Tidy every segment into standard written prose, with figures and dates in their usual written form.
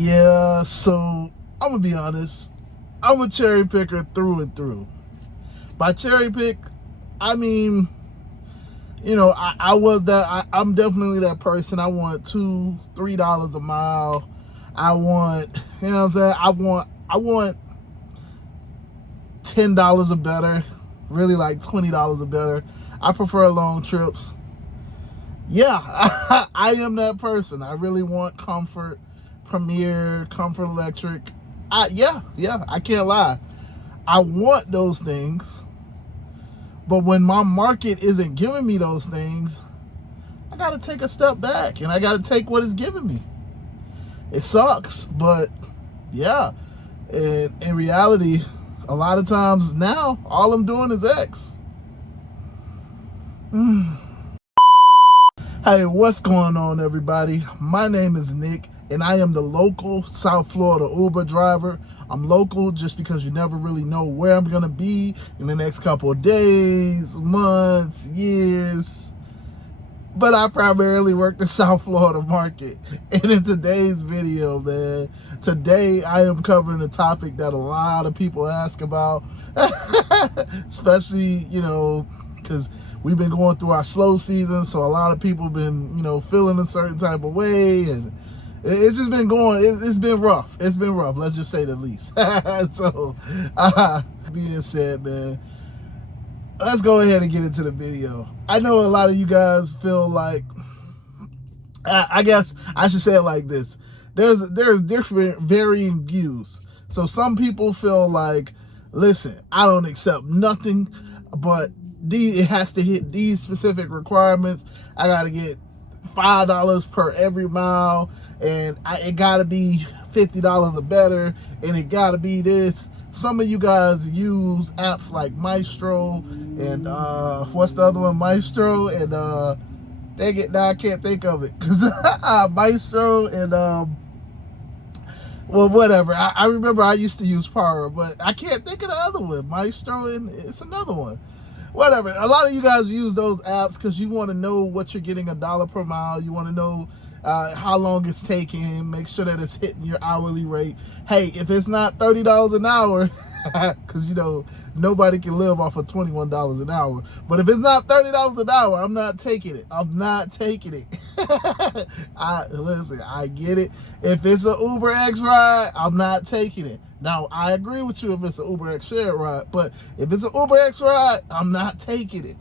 Yeah, so I'm gonna be honest. I'm a cherry picker through and through. By cherry pick, I mean, I was that. I'm definitely that person. I want $2, $3 a mile. I want, you know what I'm saying. I want $10 or better. Really like $20 or better. I prefer long trips. Yeah, I am that person. I really want Comfort, Premier, Comfort Electric. Yeah, I can't lie. I want those things, but when my market isn't giving me those things, I gotta take a step back and I gotta take what it's giving me. It sucks, but yeah, in reality, a lot of times now, all I'm doing is X. Hey, what's going on, everybody? My name is Nick, and I am the local South Florida Uber driver. I'm local just because you never really know where I'm going to be in the next couple of days, months, years. But I primarily work the South Florida market. And in today's video, man, today I am covering a topic that a lot of people ask about, especially, because we've been going through our slow season, so a lot of people have been, feeling a certain type of way, and it's just been going, it's been rough. It's been rough, let's just say the least. So, being said, man, let's go ahead and get into the video. I know a lot of you guys feel like, I guess I should say it like this. There's different varying views. So some people feel like, listen, I don't accept nothing, but it has to hit these specific requirements. I got to get $5 per every mile, and it got to be $50 or better, and it got to be this. Some of you guys use apps like Maestro and what's the other one? Maestro and dang it, now I can't think of it because Maestro and well, whatever. I remember I used to use Power, but I can't think of the other one. Maestro and it's another one. Whatever. A lot of you guys use those apps because you want to know what you're getting $1 per mile. You want to know how long it's taking, make sure that it's hitting your hourly rate. Hey, if it's not $30 an hour, because nobody can live off of $21 an hour, but if it's not $30 an hour, I'm not taking it. I'm not taking it. Listen, I get it. If it's an Uber X ride, I'm not taking it. Now, I agree with you if it's an Uber X share ride, but if it's an Uber X ride, I'm not taking it.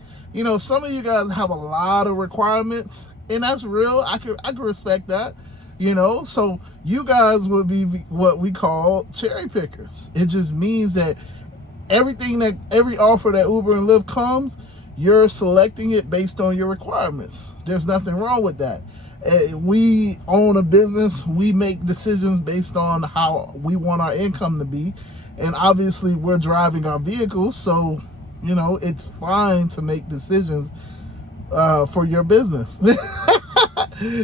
Some of you guys have a lot of requirements, and that's real. I can respect that, So you guys would be what we call cherry pickers. It just means that every offer that Uber and Lyft comes, you're selecting it based on your requirements. There's nothing wrong with that. We own a business. We make decisions based on how we want our income to be. And obviously we're driving our vehicles. So, it's fine to make decisions for your business.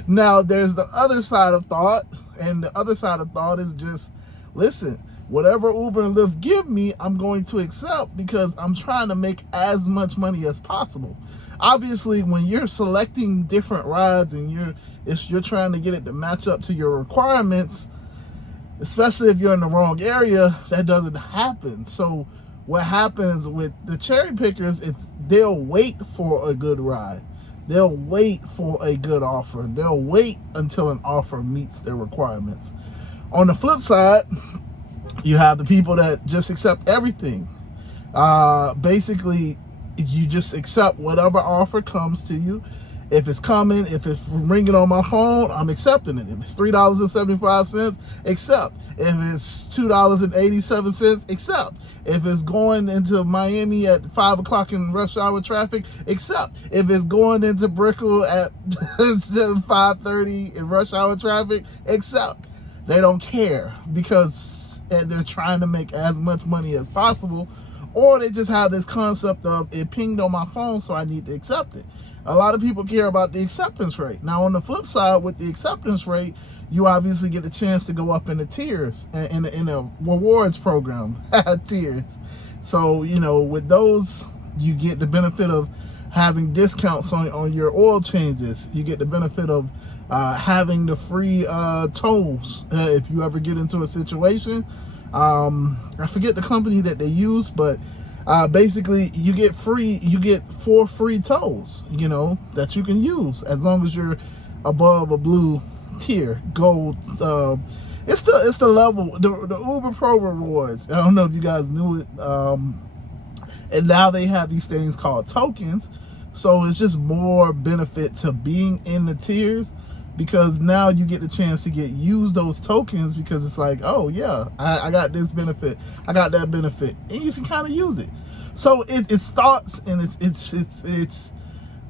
Now, there's the other side of thought. And the other side of thought is just, listen, whatever Uber and Lyft give me, I'm going to accept because I'm trying to make as much money as possible. Obviously, when you're selecting different rides and you're trying to get it to match up to your requirements, especially if you're in the wrong area, that doesn't happen. So what happens with the cherry pickers, they'll wait for a good ride. They'll wait for a good offer. They'll wait until an offer meets their requirements. On the flip side, you have the people that just accept everything. Basically, you just accept whatever offer comes to you. If it's coming, if it's ringing on my phone, I'm accepting it. If it's $3.75, accept. If it's $2.87, accept. If it's going into Miami at 5 o'clock in rush hour traffic, accept. If it's going into Brickell at 5:30 in rush hour traffic, accept. They don't care because they're trying to make as much money as possible, or they just have this concept of it pinged on my phone, so I need to accept it. A lot of people care about the acceptance rate. Now, on the flip side, with the acceptance rate, you obviously get a chance to go up in the tiers, in a rewards program, tiers. So, with those, you get the benefit of having discounts on your oil changes. You get the benefit of having the free tolls if you ever get into a situation. I forget the company that they use, but basically you get 4 free tolls, that you can use as long as you're above a blue tier, gold. It's the level, the Uber Pro rewards. I don't know if you guys knew it. And now they have these things called tokens. So it's just more benefit to being in the tiers, because now you get the chance to use those tokens, because it's like, oh yeah, I got this benefit, I got that benefit, and you can kind of use it. So it's thoughts and it's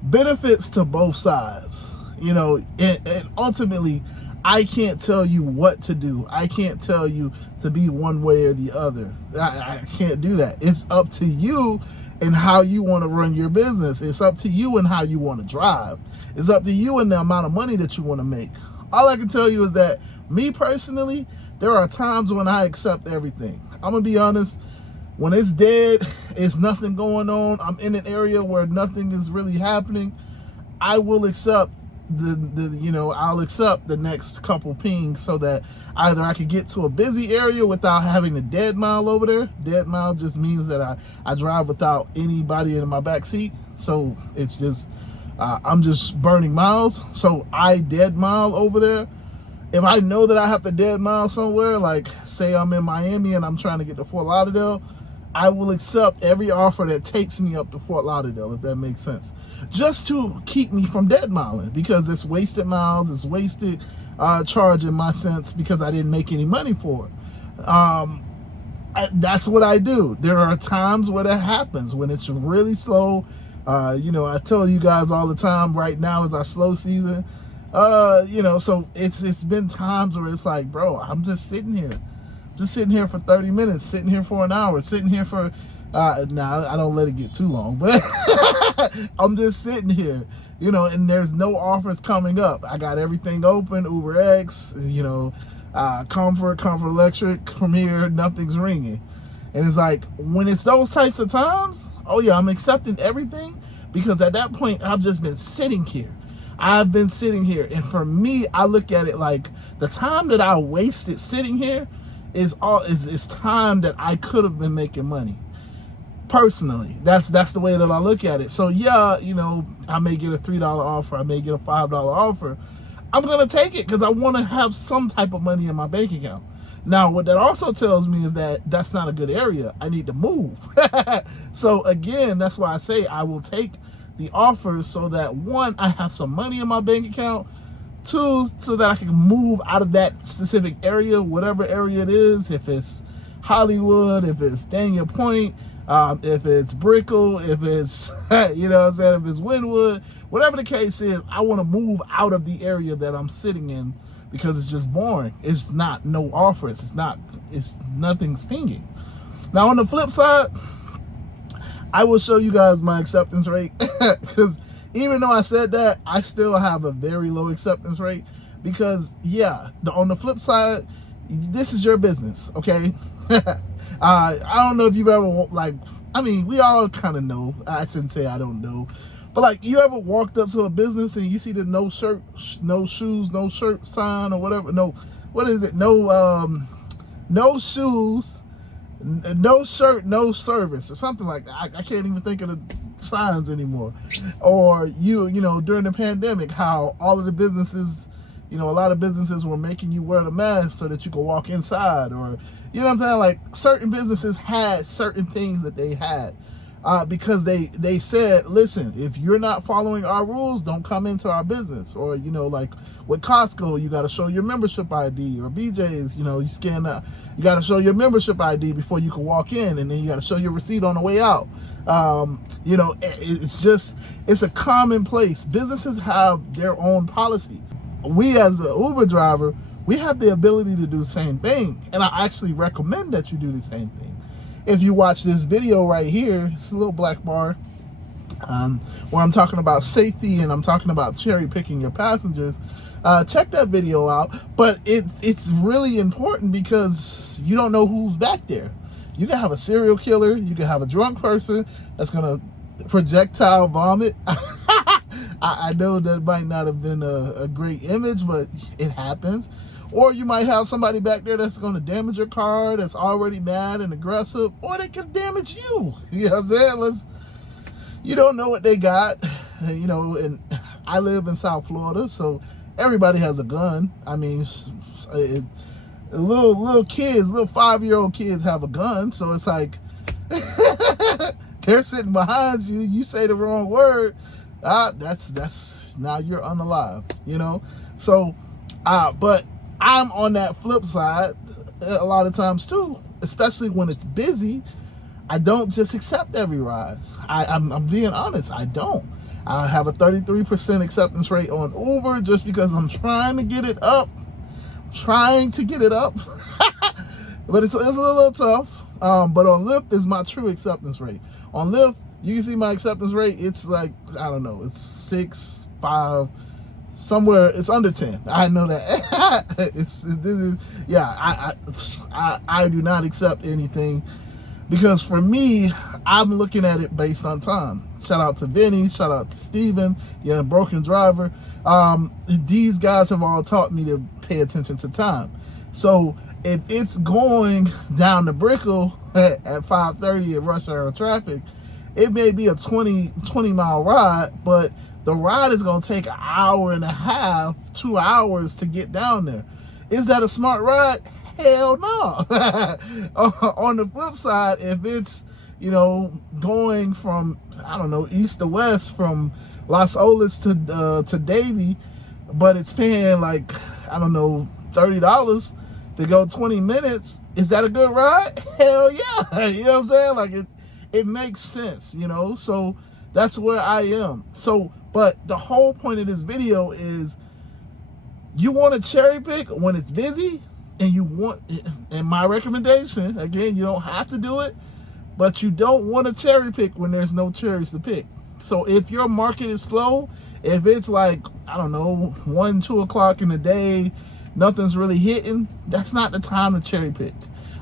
benefits to both sides, and ultimately I can't tell you what to do. I can't tell you to be one way or the other. I can't do that. It's up to you and how you want to run your business. It's up to you and how you want to drive. It's up to you and the amount of money that you want to make. All I can tell you is that me personally, there are times when I accept everything. I'm going to be honest. When it's dead, it's nothing going on, I'm in an area where nothing is really happening, I will accept I'll accept the next couple pings, so that either I could get to a busy area without having a dead mile over there. Dead mile just means that I drive without anybody in my back seat. So it's just, I'm just burning miles. So I dead mile over there. If I know that I have to dead mile somewhere, like say I'm in Miami and I'm trying to get to Fort Lauderdale, I will accept every offer that takes me up to Fort Lauderdale, if that makes sense, just to keep me from dead miling, because it's wasted miles, it's wasted charge in my sense, because I didn't make any money for it. That's what I do. There are times where that happens, when it's really slow. I tell you guys all the time, right now is our slow season. So it's been times where it's like, bro, I'm just sitting here for 30 minutes, sitting here for an hour, sitting here for, I don't let it get too long, but I'm just sitting here, and there's no offers coming up. I got everything open, UberX, Comfort Electric, Premier, nothing's ringing. And it's like, when it's those types of times, oh yeah, I'm accepting everything, because at that point, I've just been sitting here. I've been sitting here. And for me, I look at it like the time that I wasted sitting here is time that I could have been making money. Personally, that's the way that I look at it. So yeah, I may get a $3 offer, I may get a $5 offer. I'm gonna take it, because I want to have some type of money in my bank account. Now, what that also tells me is that that's not a good area. I need to move. So again, that's why I say I will take the offers, so that one, I have some money in my bank account. Two, so that I can move out of that specific area, whatever area it is. If it's Hollywood, if it's Daniel Point, if it's Brickell, if it's, if it's Wynwood, whatever the case is, I want to move out of the area that I'm sitting in, because it's just boring. It's not no offers. It's nothing's pinging. Now, on the flip side, I will show you guys my acceptance rate, because even though I said that, I still have a very low acceptance rate, because yeah, on the flip side, this is your business, okay? I don't know if you've ever, we all kind of know. I shouldn't say I don't know. But you ever walked up to a business and you see the no shirt, no shoes, no shirt sign or whatever? No, what is it? No shoes, no shirt, no service, or something like that. I can't even think of the signs anymore. Or during the pandemic, how all of the businesses, a lot of businesses were making you wear the mask so that you could walk inside, or what I'm saying? Like, certain businesses had certain things that they had because they said, listen, if you're not following our rules, don't come into our business. Or like with Costco, you got to show your membership ID, or BJ's, you scan that, you got to show your membership ID before you can walk in, and then you got to show your receipt on the way out. It's a commonplace. Businesses have their own policies. We as an Uber driver, we have the ability to do the same thing. And I actually recommend that you do the same thing. If you watch this video right here, it's a little black bar, where I'm talking about safety and I'm talking about cherry picking your passengers. Check that video out. But it's really important, because you don't know who's back there. You can have a serial killer, you can have a drunk person that's gonna projectile vomit. I know that might not have been a great image, but it happens. Or you might have somebody back there that's going to damage your car, that's already mad and aggressive, or they can damage you. You know what I'm saying? You don't know what they got, you know, and I live in South Florida, so everybody has a gun. I mean, little kids, little 5-year-old kids have a gun, so it's like they're sitting behind you. You say the wrong word, that's now you're unalive, you know. So, but I'm on that flip side a lot of times too, especially when it's busy. I don't just accept every ride. I'm being honest. I don't. I have a 33% acceptance rate on Uber just because I'm trying to get it up. But it's a little tough. But on Lyft is my true acceptance rate. On Lyft, you can see my acceptance rate. It's like, I don't know, it's 6, 5, somewhere. It's under 10. I know that. I do not accept anything. Because for me, I'm looking at it based on time. Shout out to Vinny, shout out to Steven, Broken Driver. These guys have all taught me to pay attention to time. So if it's going down the Brickell at 5:30 at rush hour traffic, it may be a 20 mile ride, but the ride is going to take an hour and a half, 2 hours to get down there. Is that a smart ride? Hell no. On the flip side, if it's, going from, I don't know, east to west, from Los Olas to Davie, but it's paying like, I don't know, $30 to go 20 minutes, is that a good ride? Hell yeah. You know what I'm saying? Like it makes sense, so that's where I am. So, but the whole point of this video is you want to cherry pick when it's busy. And my recommendation, again, you don't have to do it, but you don't want to cherry pick when there's no cherries to pick. So if your market is slow, if it's like, I don't know, 1, 2 o'clock in the day, nothing's really hitting, that's not the time to cherry pick.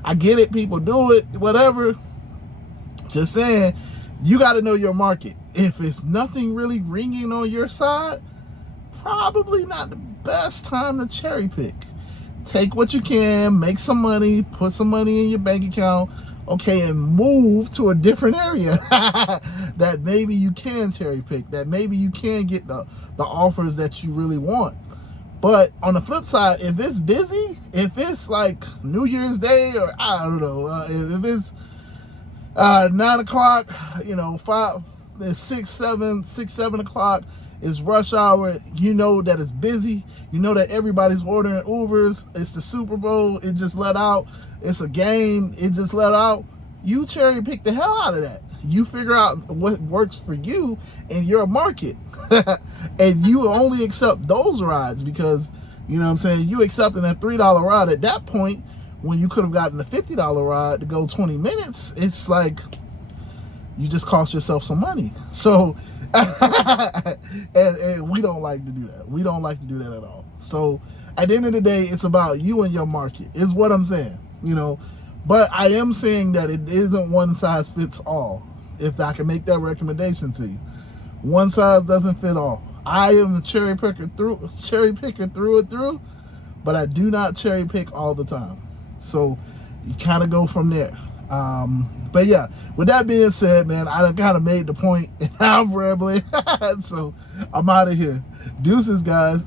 I get it, people do it, whatever. Just saying, you got to know your market. If it's nothing really ringing on your side, probably not the best time to cherry pick. Take what you can, make some money, put some money in your bank account, okay, and move to a different area that maybe you can cherry pick, that maybe you can get the offers that you really want. But on the flip side, if it's busy, if it's like New Year's Day, or I don't know, if it's 9 o'clock, 5, 6, 7 o'clock, it's rush hour, you know that it's busy, you know that everybody's ordering Ubers, it's the Super Bowl, it just let out, it's a game, it just let out, you cherry pick the hell out of that. You figure out what works for you in your market. And you only accept those rides because, you accepting that $3 ride at that point when you could have gotten a $50 ride to go 20 minutes, it's like you just cost yourself some money. So, and we don't like to do that. We don't like to do that at all. So at the end of the day, it's about you and your market, is what I'm saying, But I am saying that it isn't one size fits all. If I can make that recommendation to you, one size doesn't fit all. I am a cherry picker through and through, but I do not cherry pick all the time. So you kind of go from there. But yeah, with that being said, man, I kind of made the point and I'm rambling. So I'm out of here. Deuces, guys.